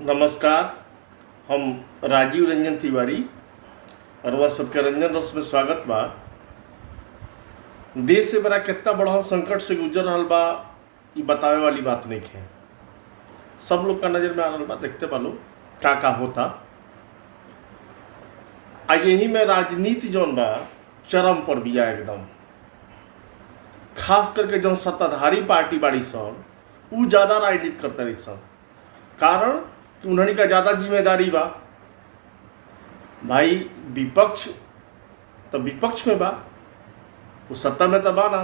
नमस्कार। हम राजीव रंजन तिवारी और वह सबके रंजन रस में स्वागत बा। देश से बड़ा कितना बड़ा संकट से गुजर रहा बा, ये बतावे वाली बात नहीं है। सब लोग का नजर में आ रहा बा, देखते बा लोग का होता। आ यही में राजनीति जौन बा चरम पर बिया एकदम। खास करके जौन सत्ताधारी पार्टी बाड़ी सन उ ज्यादा राजनीति करता रही सन। कारण कि उन्होंने का ज्यादा जिम्मेदारी बा। भाई विपक्ष तो विपक्ष में बा, वो सत्ता में तो बा ना।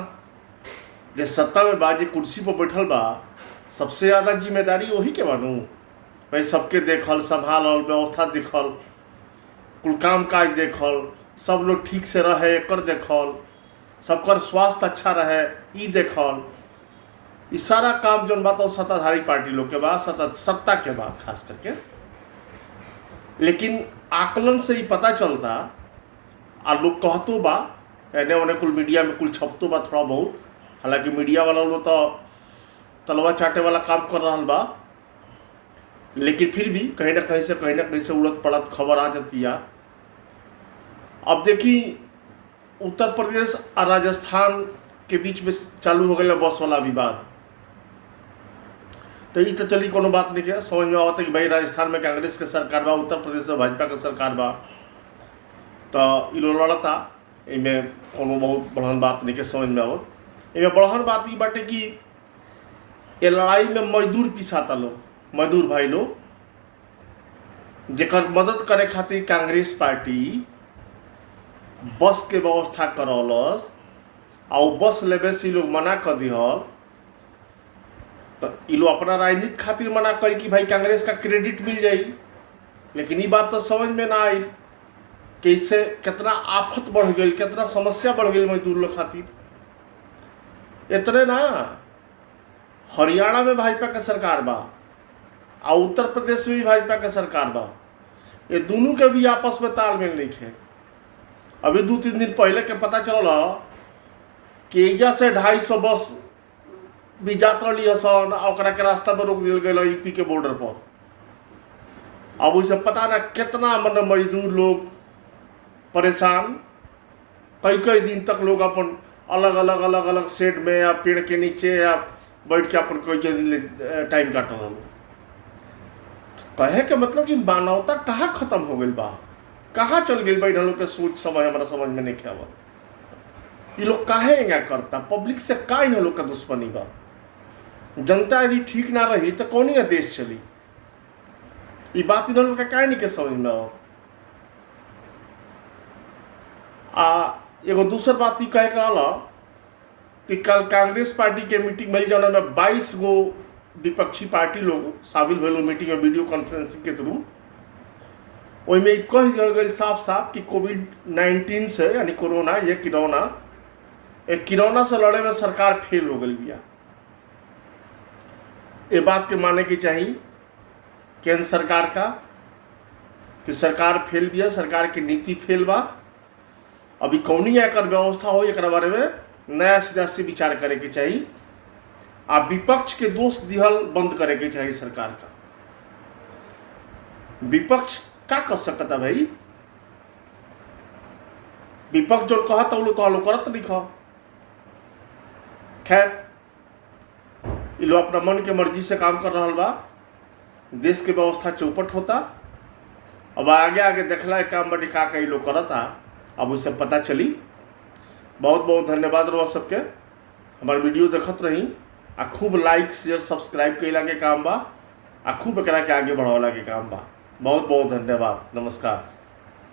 जे सत्ता में बा, जे कुर्सी पर बैठल बा, सबसे ज्यादा जिम्मेदारी वही के बानू। भाई सबके देखल, संभालल, व्यवस्था देखल, कुल काम काज देखल, सब लोग ठीक से रहे एकर देखल, सबकर स्वास्थ्य अच्छा रहे ई देखल। ई सारा काम जौन बा तो सत्ताधारी पार्टी लोग के बा, सत्ता के बा खास करके। लेकिन आकलन से ही पता चलता, आ लोग कहतो बा एने ओने कुल मीडिया में कुल छपतो बा थोड़ा बहुत। हालांकि मीडिया वाला लोग तो तलवा चाटे वाला काम कर रहा बा, लेकिन फिर भी कहीं ना कहीं से उड़द पड़त खबर आ जाती है। अब देखी उत्तर प्रदेश और राजस्थान के बीच में चालू हो गया बस वाला विवाद। तो ये तो चली कोनो बात नहीं है, समझ में आवता कि भाई राजस्थान में कांग्रेस के सरकार बा, उत्तर प्रदेश में भाजपा के सरकार बा, तो इ लड़ता। इनमें कोनो बहुत बड़हन बात नहीं के समझ में आवत। इनमें बड़हन बात ये बाटे कि ये लड़ाई में मजदूर पिसाता लोग, मजदूर भाई लोग, जेकर मदद करे खातिर कांग्रेस पार्टी बस के व्यवस्था करौलस। आ बस लेवे से लोग मना कर दिहल, तो ये लोग अपना राजनीति खातिर मना कर कि भाई कांग्रेस का क्रेडिट मिल जाई। लेकिन ये बात तो समझ में ना आई कि इससे कितना आफत बढ़ गई, कितना समस्या बढ़ गई मजदूर लोग खातिर। इतने ना, हरियाणा में भाजपा का सरकार बा और उत्तर प्रदेश में भी भाजपा का सरकार बा। ये दोनों के भी आपस में तालमेल नहीं है। अभी 2-3 दिन पहले के पता चला कि एजा से 250 बस भी जात रही सन, ओकरा के रास्ता में रोक दिया गया यूपी के बॉर्डर पर। अब उसे पता ना कितना मतलब मजदूर लोग परेशान, कई दिन तक लोग अपन अलग अलग शेड में या पेड़ के नीचे या बैठ के अपन कई दिन टाइम काट रहा। कहे के मतलब कि मानवता कहाँ खत्म हो गई बा, कहाँ चल गई भाई। लोग के सोच समझ हमारा समझ में नहीं आवा। ये लोग काहे क्या करता, पब्लिक से का इन लोग का दुश्मनी बा। जनता यदि ठीक ना रही तो कौन ही देश चली। ये बात इन लोग का काहे नहीं के समझ में एगो दूसर बात ये कहे कहला कि कल कांग्रेस पार्टी के मीटिंग मिल जाना में 22 गो विपक्षी पार्टी लोग शामिल भेल मीटिंग में वीडियो कॉन्फ्रेंसिंग के थ्रू। में कह गई साफ साफ कि कोविड-19 से यानी कोरोना, ये किरोना से लड़े में सरकार फेल हो गई बिया। ये बात के माने की चाहिए केंद्र सरकार का कि सरकार फेल बिया, सरकार की नीति फेल बा। अभी कौनी एकर व्यवस्था हो, एक बारे में नया सिरा से विचार करे के चाहिए। आ विपक्ष के दोष दिहल बंद करे के चाहिए सरकार का। विपक्ष का कर सकता भाई, विपक्ष जो कहता वो लोग करत नहीं खा। खैर ये लोग अपना मन के मर्जी से काम कर रहा बा, देश के व्यवस्था चौपट होता। अब आगे आगे देखला काम बड़ी का ये लोग करता, अब उसे पता चली। बहुत बहुत धन्यवाद रहो सबके, हमारे वीडियो देखत रही। आ खूब लाइक शेयर सब्सक्राइब कैला के काम बा, आ खूब एकरा के आगे बढ़ावला के काम बा। बहुत बहुत धन्यवाद, नमस्कार।